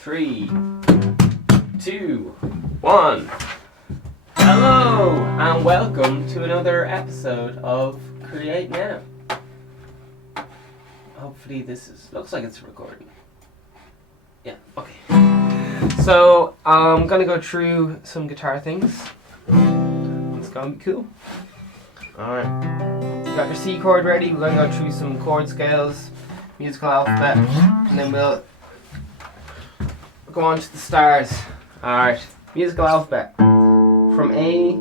3, 2, 1. Hello and welcome to another episode of Create Now. Hopefully looks like it's recording. Yeah, okay. So I'm gonna go through some guitar things. It's gonna be cool. Alright. You got your C chord ready? We're gonna go through some chord scales, musical alphabet, and then we'll go on to the stars. Alright, musical alphabet. From A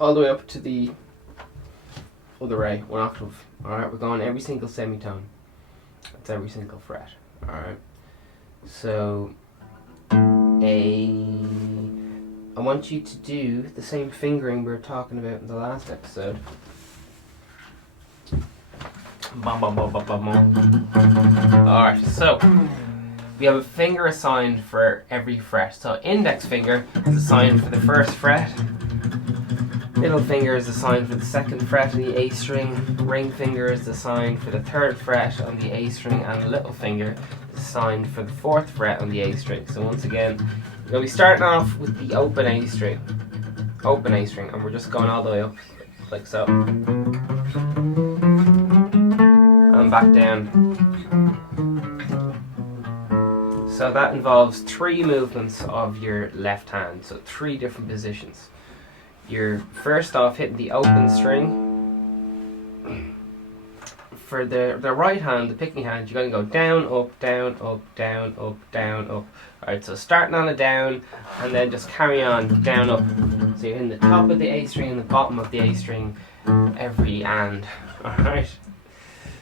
all the way up to the other A, one octave. Alright, we're going every single semitone. That's every single fret. Alright. So A, I want you to do the same fingering we were talking about in the last episode. Alright, so we have a finger assigned for every fret. So index finger is assigned for the first fret. Middle finger is assigned for the second fret of the A string. Ring finger is assigned for the third fret on the A string, and the little finger is assigned for the fourth fret on the A string. So once again, we're going to be starting off with the open A string. Open A string, and we're just going all the way up, like so. And back down. So that involves 3 movements of your left hand, so 3 different positions. You're first off hitting the open string. For the right hand, the picking hand, you're going to go down, up, down, up, down, up, down, up. Alright, so starting on a down and then just carry on down, up. So you're hitting the top of the A string and the bottom of the A string every and. Alright.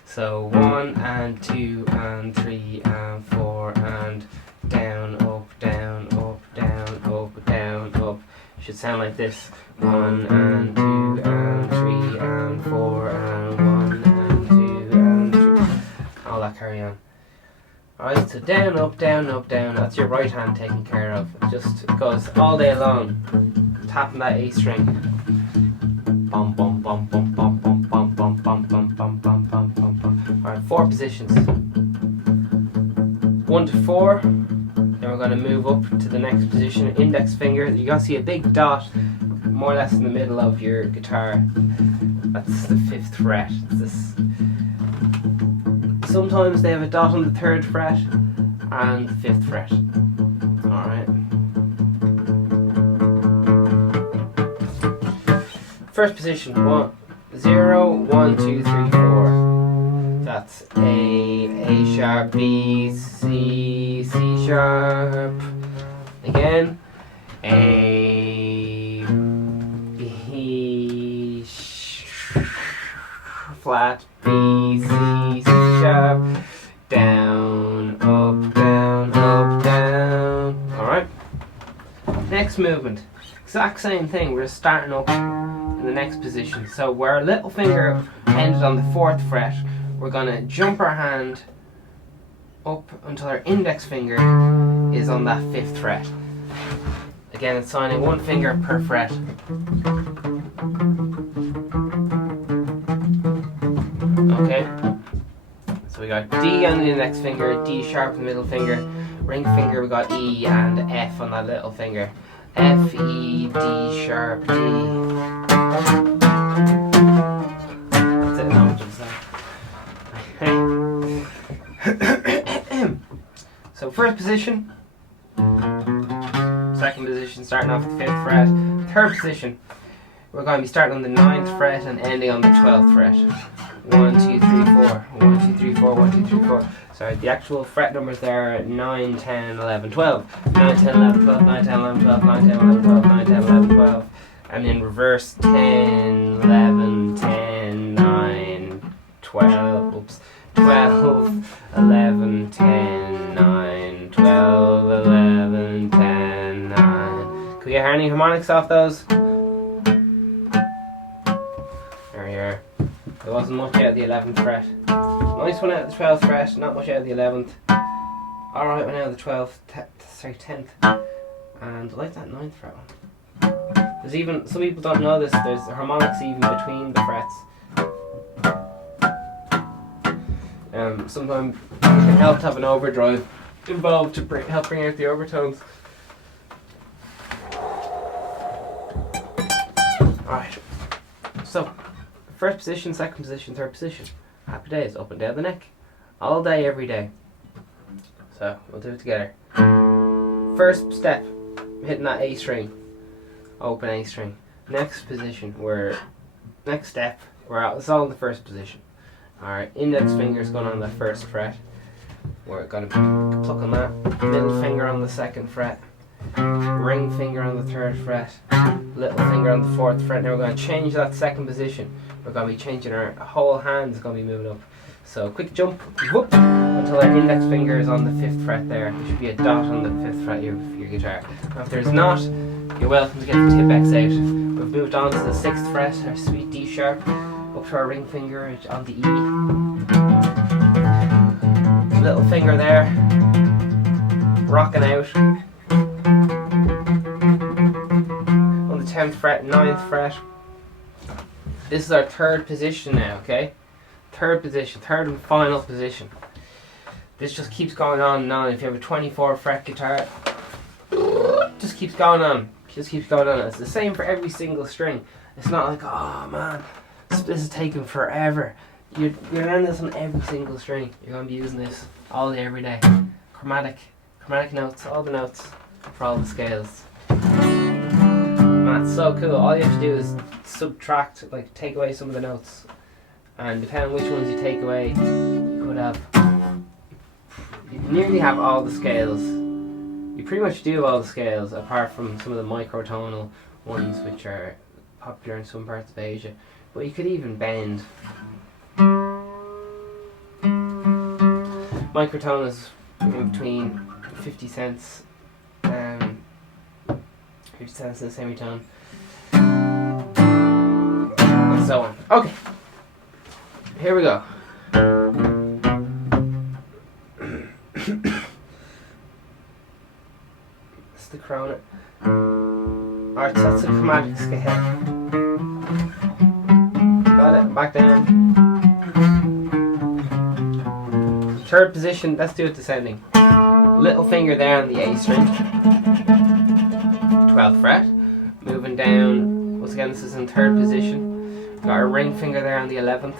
So 1 and 2 and 3 and 4 and down, up, down, up, down, up, down, up. Should sound like this. 1 and 2 and 3 and 4 and 1 and 2 and 3. All that carry on. Alright, so down, up, down, up, down. That's your right hand taken care of. It just goes all day long, tapping that A string. Bum bum bum bum bum bum bum bum bum bum bum bum bum bum. Alright, 4 positions. 1 to 4. Then we're going to move up to the next position. Index finger. You're going to see a big dot, more or less in the middle of your guitar. That's the 5th fret. It's this. Sometimes they have a dot on the 3rd fret and the 5th fret. Alright. First position, 0, 1, 2, 3, 4. That's A sharp, B, C, C sharp. Again, A, B, flat, B, C, C sharp. Down, up, down, up, down. Alright. Next movement. Exact same thing. We're starting up in the next position. So where our little finger ended on the 4th fret, we're going to jump our hand up until our index finger is on that 5th fret. Again, it's signing 1 finger per fret. Okay. So we got D on the index finger, D sharp on the middle finger. Ring finger, we got E and F on that little finger. F, E, D sharp, D. That's it, no, just so first position, second position, starting off at the 5th fret. Third position, we're going to be starting on the 9th fret and ending on the 12th fret. 1, 2, 3, 4. 1, 2, 3, 4. 1, 2, 3, 4. Sorry, the actual fret numbers there are 9, 10, 11, 12. 9, 10, 11, 12, 9, 10, 11, 12, 9, 10, 11, 12, 9, 10, 11, 12. And in reverse, 10, 11, 10, 9, 12. Oops. 12, 11, 10, 9, 12, 11, 10, 9. Can we get any harmonics off those? There we are. There wasn't much out of the 11th fret. Nice one out of the 12th fret, not much out of the 11th. Alright one out of the 12th, 10th. And I like that 9th fret one. There's even, some people don't know this, there's harmonics even between the frets. Sometimes it can help to have an overdrive involved to help bring out the overtones. Alright, so first position, second position, third position. Happy days, up and down the neck. All day, every day. So, we'll do it together. First step, hitting that A string. Open A string. Next position, next step, it's all in the first position. Alright, index finger's going on the first fret. We're going to be plucking that. Middle finger on the second fret. Ring finger on the third fret. Little finger on the fourth fret. Now we're going to change that second position. We're going to be changing our whole hand is going to be moving up. So quick jump, whoop, until our index finger is on the fifth fret there. There should be a dot on the fifth fret of your guitar. Now if there's not, you're welcome to get the tip X out. We've moved on to the sixth fret, our sweet D sharp, up to our ring finger on the E. Little finger there, rocking out. On the 10th fret, 9th fret. This is our third position now, okay? Third position, third and final position. This just keeps going on and on. If you have a 24 fret guitar, just keeps going on. Just keeps going on. It's the same for every single string. It's not like, oh man, this is taking forever. You're learning this on every single string. You're going to be using this all day, every day. Chromatic notes, all the notes for all the scales. Man, it's so cool. All you have to do is subtract, like take away some of the notes. And depending on which ones you take away, you could have, you nearly have all the scales. You pretty much do have all the scales, apart from some of the microtonal ones, which are popular in some parts of Asia. But you could even bend. Microtonal is in between 50 cents and 50 cents in a semitone. And so on. Okay. Here we go. It's the chromatic. Alright, so that's a chromatic scale. Got it, back down. Third position, let's do it descending. Little finger there on the A string. 12th fret. Moving down, once again this is in third position. Got our ring finger there on the 11th.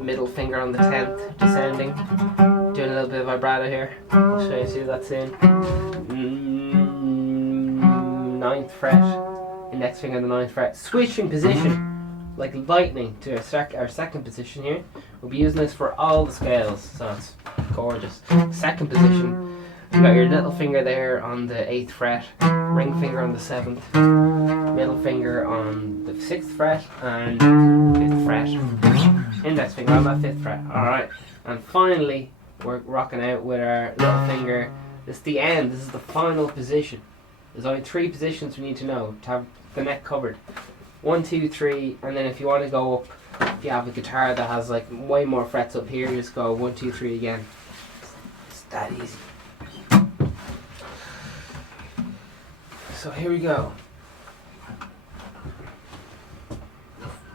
Middle finger on the 10th, descending. Doing a little bit of vibrato here. I'll show you, see what that's in. 9th fret, index finger on the 9th fret. Switching position like lightning to our second position here. We'll be using this for all the scales, so it's gorgeous. Second position, you got your little finger there on the 8th fret, ring finger on the 7th, middle finger on the 6th fret, and 5th fret. Index finger on that 5th fret. Alright, and finally we're rocking out with our little finger. This is the end, this is the final position. There's only 3 positions we need to know to have the neck covered. 1, 2, 3, and then if you want to go up, if you have a guitar that has like way more frets up here, you just go 1, 2, 3 again. It's that easy. So here we go.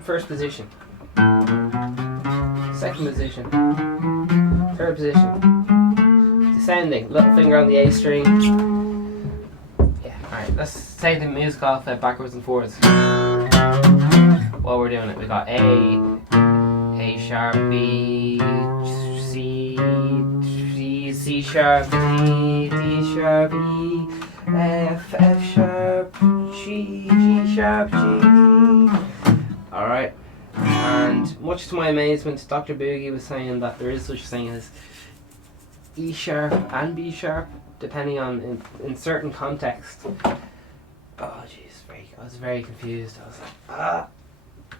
First position. Second position. Third position. Descending. Little finger on the A string. Yeah, alright, let's say the musical alphabet backwards and forwards. While we're doing it, we got A sharp, B, C sharp, D sharp, E, F sharp, G sharp, G. Alright, and much to my amazement, Dr. Boogie was saying that there is such a thing as E sharp and B sharp, depending on in certain contexts. Oh jeez, I was very confused. I was like,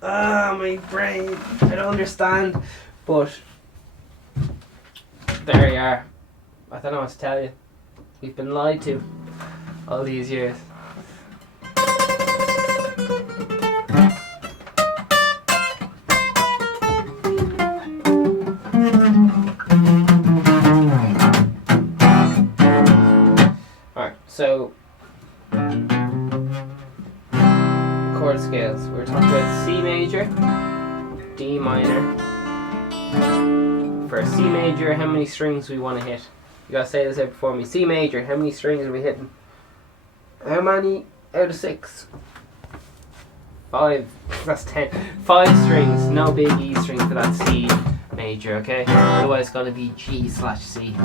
my brain, I don't understand. But there you are. I don't know what to tell you. We've been lied to all these years. Alright, so chord scales. We're talking about C major, D minor, for C major, how many strings we want to hit? You gotta say this out before me. C major, how many strings are we hitting? How many out of 6? 5. That's 10. 5 strings, no big E string for that C major, okay? Otherwise it's gonna be G/C.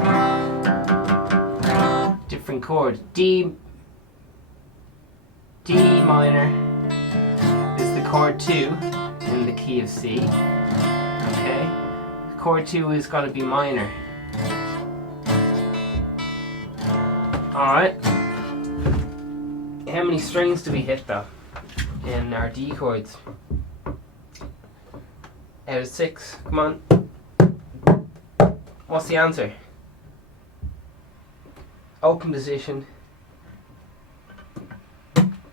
Different chord. D minor is the chord 2 in the key of C. Okay? Chord 2 is gonna be minor. Alright. How many strings do we hit though in our D chords? Out of 6. Come on. What's the answer? Open position.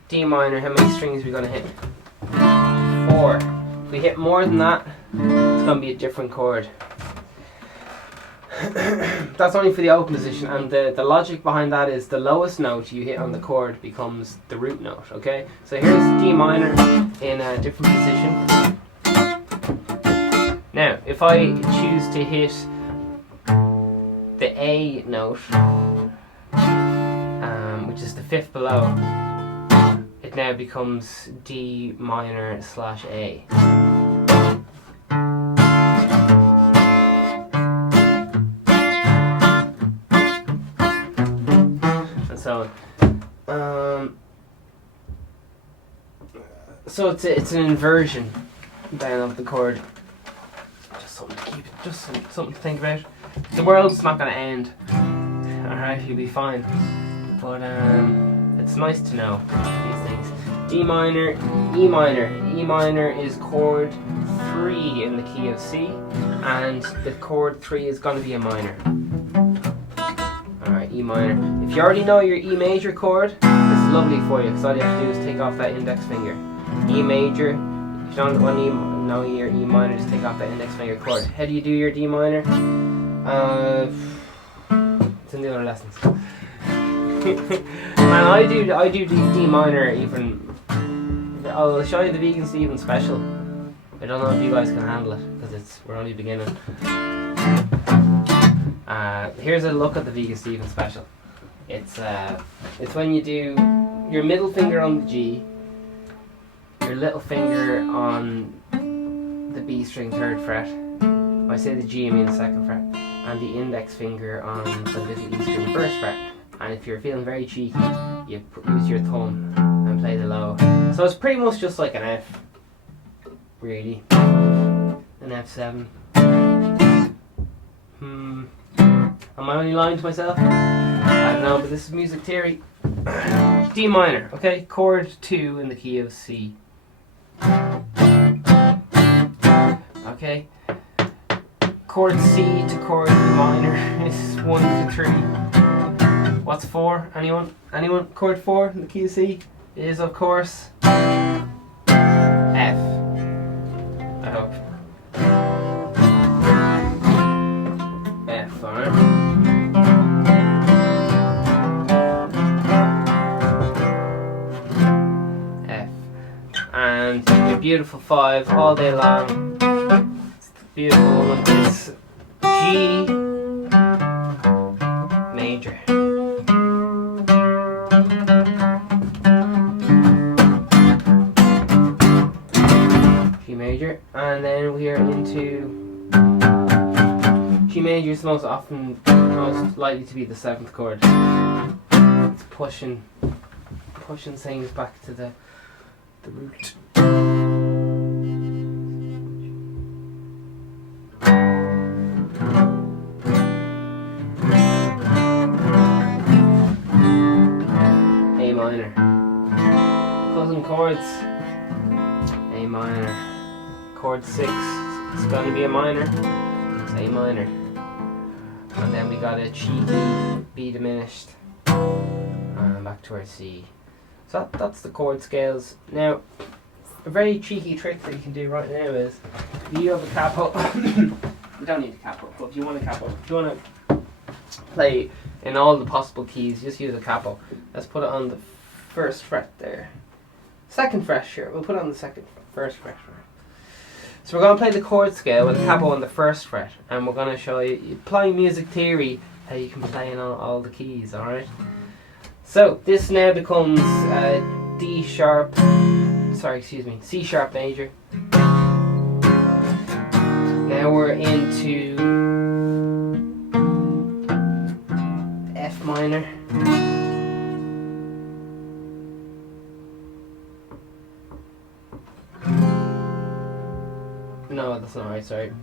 D minor, how many strings are we going to hit? 4. If we hit more than that, it's going to be a different chord. That's only for the open position, and the logic behind that is the lowest note you hit on the chord becomes the root note, okay? So here's D minor in a different position. Now, if I choose to hit the A note, which is the 5th below, it now becomes D minor/A. And so on. So it's an inversion then of the chord. Just something to keep, just something to think about. The world's not going to end. Alright, you'll be fine. But it's nice to know these things. D minor, E minor. E minor is chord 3 in the key of C, and the chord 3 is going to be a minor. Alright, E minor. If you already know your E major chord, this is lovely for you, because all you have to do is take off that index finger. E major. If you don't know your E minor, just take off that index finger chord. How do you do your D minor? It's in the other lessons. Man, I do D minor even. I'll show you the Vegan Steven special. I don't know if you guys can handle it because we're only beginning. Here's a look at the Vegan Steven special. It's when you do your middle finger on the G, your little finger on the B string 3rd fret. When I say the G, I mean the 2nd fret, and the index finger on the little E string 1st fret. And if you're feeling very cheeky, you use your thumb and play the low. So it's pretty much just like an F, really. An F7. Am I only lying to myself? I don't know, but this is music theory. D minor, okay? Chord 2 in the key of C. Okay? Chord C to chord minor is 1 to 3. What's 4? Anyone? Anyone? Chord 4 in the key of C is, of course, F. I hope. F, alright. F. And your beautiful 5 all day long. It's the beautiful one. It's G major. And then we are into G major is most likely to be the 7th chord. It's pushing things back to the root. A minor. Cousin chords. A minor. Chord 6, it's going to be a minor, it's A minor. And then we got a cheeky B diminished, and back to our C. So that's the chord scales. Now, a very cheeky trick that you can do right now is, if you have a capo, you don't need a capo, but if you want a capo, if you want to play in all the possible keys, just use a capo. Let's put it on the 1st fret there. 2nd fret, sure, we'll put it on the 1st fret. So we're going to play the chord scale with a capo on the first fret, and we're going to show you, applying music theory, how you can play on all the keys, alright? So this now becomes C sharp major. Now we're into F minor. No, that's not right, sorry.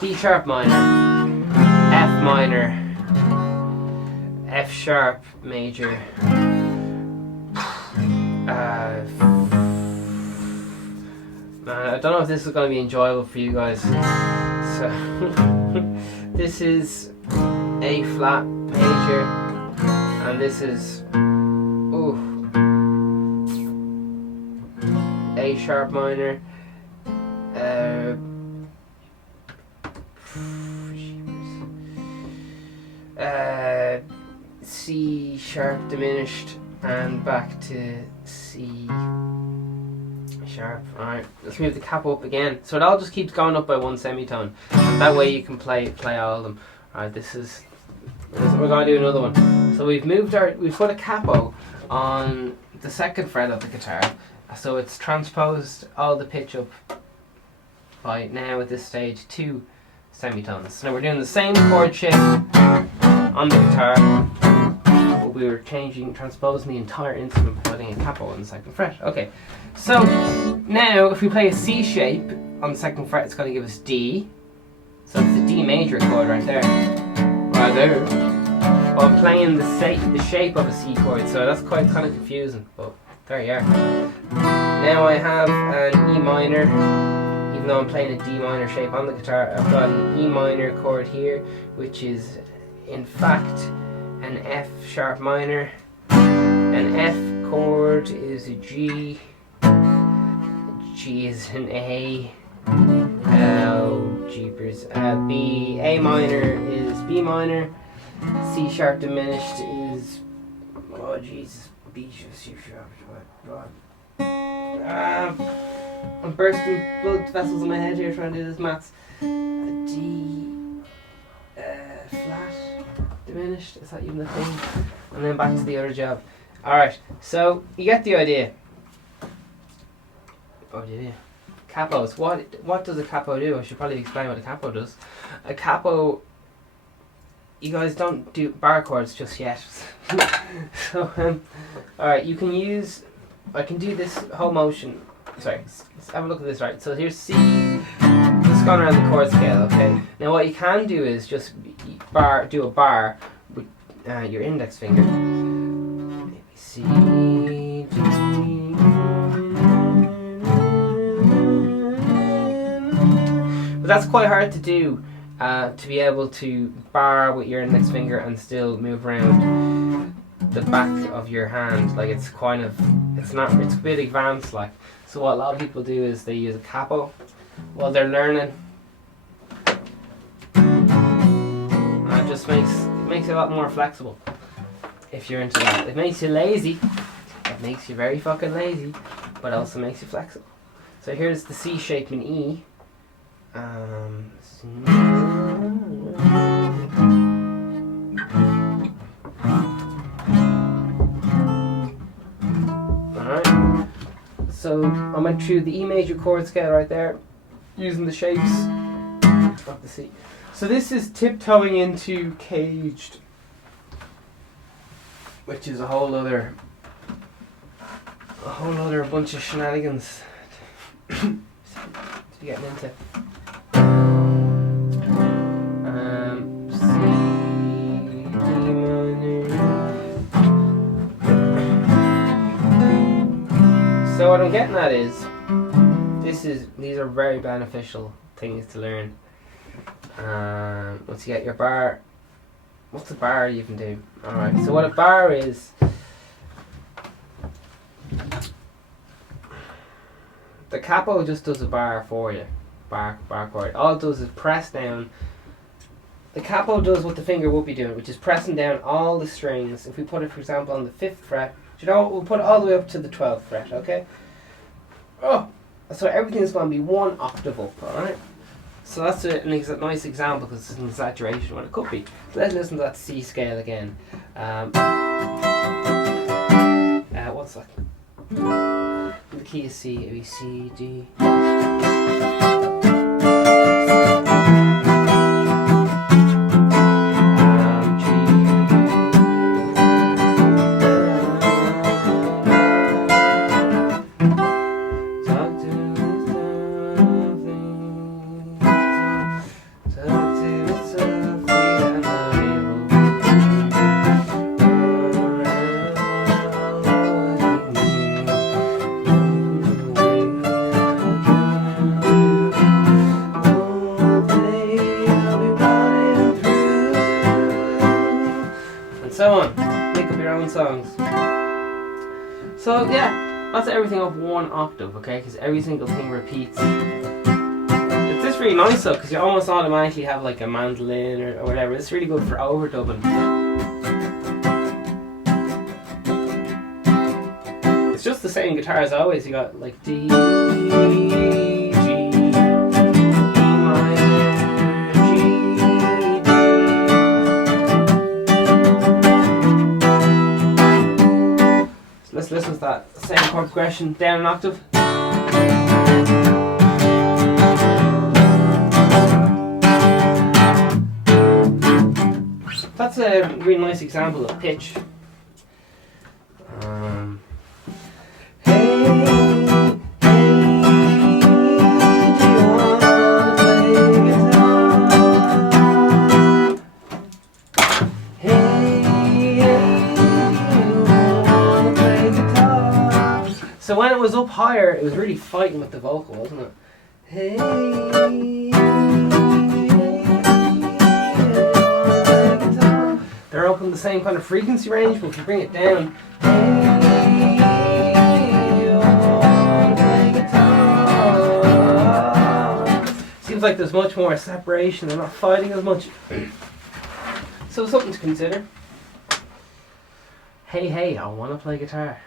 D sharp minor, F minor, F sharp major, man, I don't know if this is going to be enjoyable for you guys. So, this is A flat major, and this is A sharp minor, C sharp diminished, and back to C sharp. Alright, let's move the capo up again. So it all just keeps going up by one semitone, and that way you can play all of them. Alright, this is we're going to do another one. So we've put a capo on the second fret of the guitar, so it's transposed all the pitch up by now at this stage 2 semitones. So now we're doing the same chord shape on the guitar, but we were transposing the entire instrument, putting a capo on the second fret. Okay, so now if we play a C shape on the second fret, it's going to give us D. So it's the D major chord right there. Well, I'm playing the shape of a C chord, so that's quite kind of confusing, but there you are. Now I have an E minor, even though I'm playing a D minor shape on the guitar. I've got an E minor chord here, which is in fact an F sharp minor. An F chord is a G. G is an A. Oh, jeepers. B. A minor is B minor. C sharp diminished is, oh Jesus, B C sharp. I'm bursting blood vessels in my head here trying to do this maths. D flat diminished, is that even the thing? And then back to the other job. Alright, so you get the idea. Oh, did you? Capos. What does a capo do? I should probably explain what a capo does. A capo, you guys don't do bar chords just yet. So, alright, you can use, I can do this whole motion. Sorry, let's have a look at this, right? So here's C, just going around the chord scale, okay? Now what you can do is just do a bar with your index finger. Maybe C, D. But that's quite hard to do, to be able to bar with your index finger and still move around the back of your hand. Like it's a bit advanced, like. So what a lot of people do is they use a capo while they're learning. And it just makes it a lot more flexible if you're into that. It makes you lazy. It makes you very fucking lazy, but also makes you flexible. So here's the C shape in E. Alright. So I went through the E major chord scale right there, using the shapes of the C. So this is tiptoeing into caged, which is a whole other bunch of shenanigans to be getting into. C, D minor. So what I'm getting at is, these are very beneficial things to learn. Once you get your bar, what's a bar you can do? Alright, so what a bar is, the capo just does a bar for you. Bar chord. All it does is press down. The capo does what the finger would be doing, which is pressing down all the strings. If we put it, for example, on the 5th fret, Do you know what? We'll put it all the way up to the 12th fret, okay? Oh, so everything's going to be 1 octave up, alright? So that's a nice example because it's an exaggeration what it could be. So let's listen to that C scale again. What's that? The key is C, A, B, C, D. So on, make up your own songs. So yeah, that's everything up 1 octave, okay? Because every single thing repeats. It's just really nice though, because you almost automatically have like a mandolin or whatever. It's really good for overdubbing. It's just the same guitar as always. You got like D, let's listen to that same chord progression down an octave. That's a really nice example of pitch. So when it was up higher, it was really fighting with the vocal, wasn't it? Hey, they're up in the same kind of frequency range, but if you bring it down, seems like there's much more separation. They're not fighting as much. So something to consider. Hey, hey, I want to play guitar.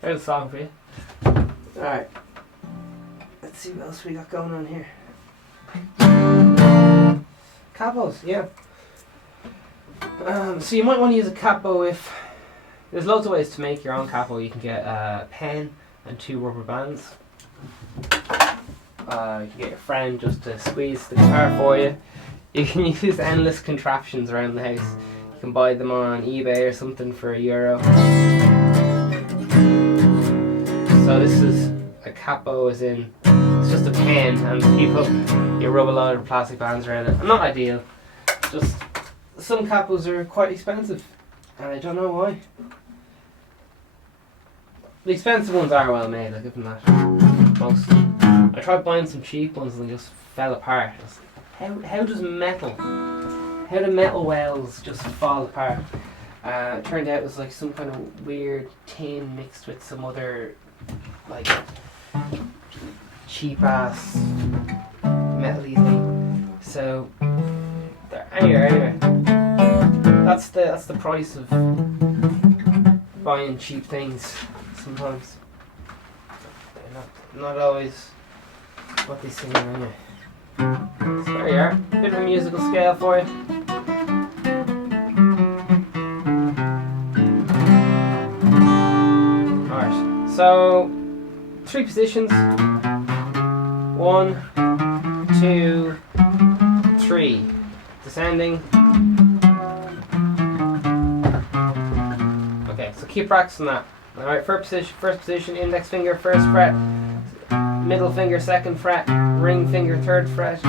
There's a song for you. Alright. Let's see what else we got going on here. Capos, yeah. So you might want to use a capo if... There's loads of ways to make your own capo. You can get a pen and 2 rubber bands. You can get your friend just to squeeze the guitar for you. You can use endless contraptions around the house. You can buy them on eBay or something for €1. So this is a capo, as in it's just a pen, and you rub a lot of plastic bands around it. Not ideal. Just some capos are quite expensive, and I don't know why. The expensive ones are well made, I'll give them that. Most. I tried buying some cheap ones and they just fell apart. How do metal wells just fall apart? It turned out it was like some kind of weird tin mixed with some other like cheap ass metal-y thing. So anyway, that's the price of buying cheap things. Sometimes they're not always what they seem anyway. So there you are, bit of a musical scale for you. Alright, so 3 positions. 1, 2, 3. Descending. Okay, so keep practicing that. Alright, first position, index finger, 1st fret, middle finger, 2nd fret, ring finger, 3rd fret,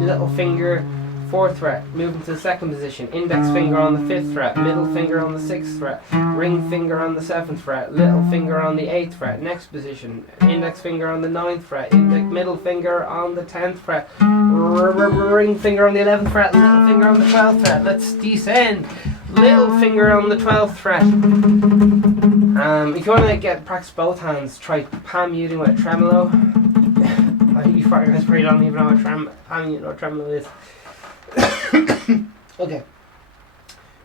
little finger, 4th fret. Moving to the 2nd position, index finger on the 5th fret, middle finger on the 6th fret, ring finger on the 7th fret, little finger on the 8th fret. Next position, index finger on the 9th fret, middle finger on the 10th fret, ring finger on the 11th fret, little finger on the 12th fret. Let's descend. Little finger on the 12th fret. If you want to practice both hands, try palm muting with a tremolo. You guys probably don't even know what palm muting or tremolo is. Okay.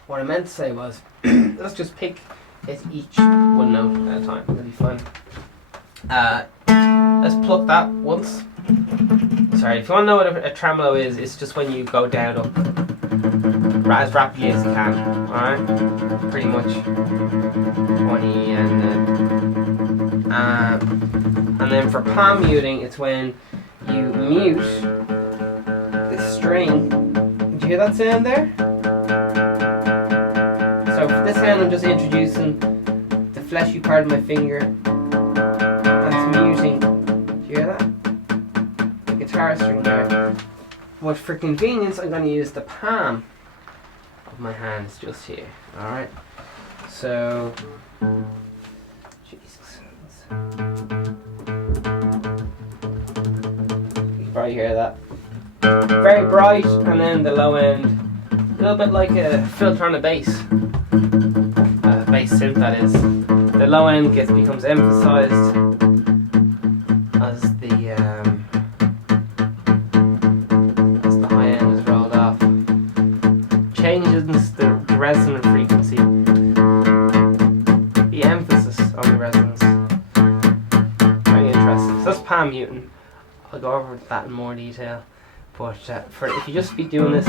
What I meant to say was, let's just pick a hit each one note at a time. It'll be fun. Let's pluck that once. Sorry, if you want to know what a tremolo is, it's just when you go down up as rapidly as you can. Alright? Pretty much 20 and then for palm muting, it's when you mute the string. Did you hear that sound there? So for this hand I'm just introducing the fleshy part of my finger and it's muting. Do you hear that? The guitar string there. But for convenience I'm going to use the palm of my hands just here. Alright? So Jesus. You can probably hear that. Very bright, and then the low end, a little bit like a filter on a bass. Bass synth, that is. The low end becomes emphasized as the high end is rolled off. Changes the resonant frequency, the emphasis on the resonance. Very interesting. So that's palm muting. I'll go over that in more detail. But if you just be doing this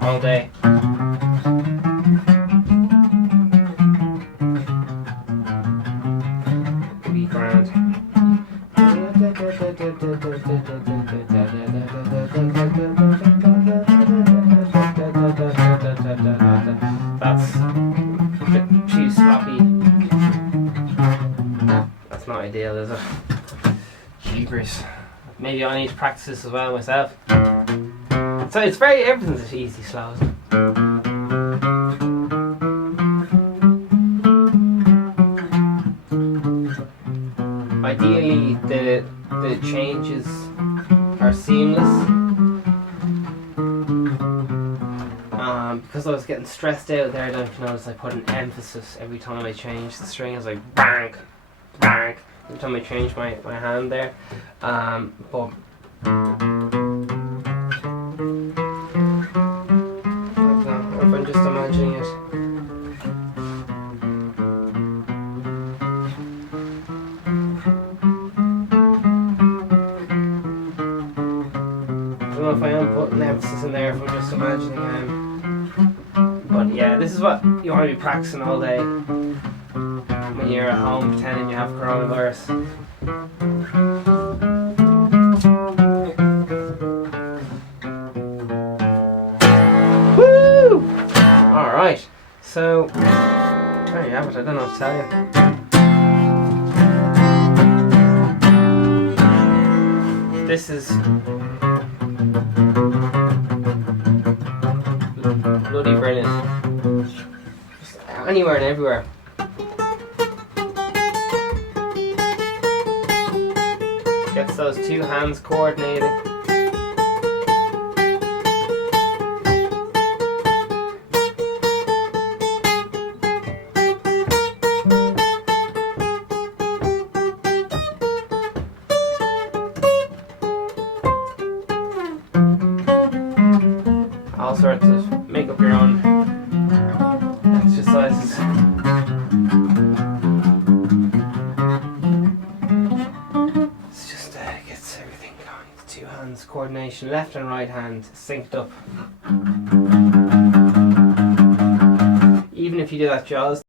all day, it'll be grand. That's a bit too sloppy. That's not ideal, is it? Jeepers. Maybe I need to practice this as well myself. So it's everything's easy slow, isn't it? Ideally the changes are seamless. Because I was getting stressed out there, I don't know if you notice I put an emphasis every time I change the string. It's like bang, bang. Every time I change my hand there, but I don't know if I'm just imagining it. I don't know if I am putting emphasis in there, if I'm just imagining but yeah, this is what you want to be practicing all day when you're at home pretending you have coronavirus. Woo! Alright, so there you have it, I don't know what to tell you. This is bloody brilliant. Just anywhere and everywhere. Gets those two hands coordinated. All sorts of make up your own exercises. It's just gets everything going. The two hands coordination, left and right hand synced up. Even if you do that jaws